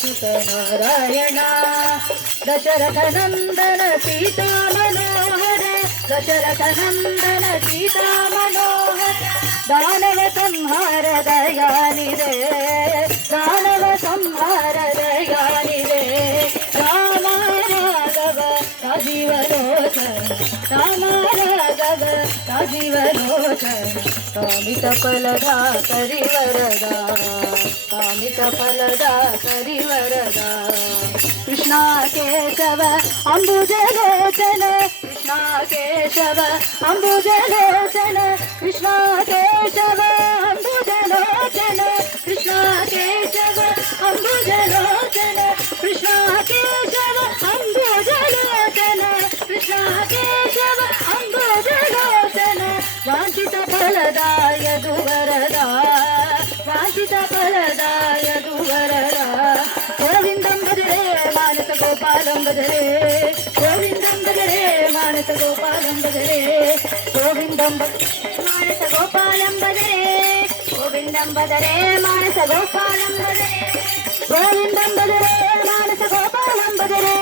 सुत नारायण दशरथ नंदन सीता मनोहर दशरथ नंदन सीता मनोहर दानव संहार दयानिधे दानव संहार दयानिधे राम राघव राजीवलोचन राम राघव राजीवलोचन कामित फलदा करिवरदा कामित फलदा करिवरदा कृष्णा केशव अम्बुजलोचन कृष्णा केशव अम्बुजलोचन कृष्णा केशव अम्बुजलोचन कृष्णा केशव अम्बुजलोचन कृष्णा केशव अम्बुजलोचन कृष्णा केशव अम्बुजलोचन वांछित फलदाय दुवरदा वांछित फलदाय दुवरदा गोविंदं भजरे मानस गोपालं भजरे गोविंदं भजरे मानस गोपालं भजरे गोविंदं मानस गोपालं भजरे गोविंदं भजरे मानस गोपालं भजरे गोविंदं भजरे मानस गोपालं भजरे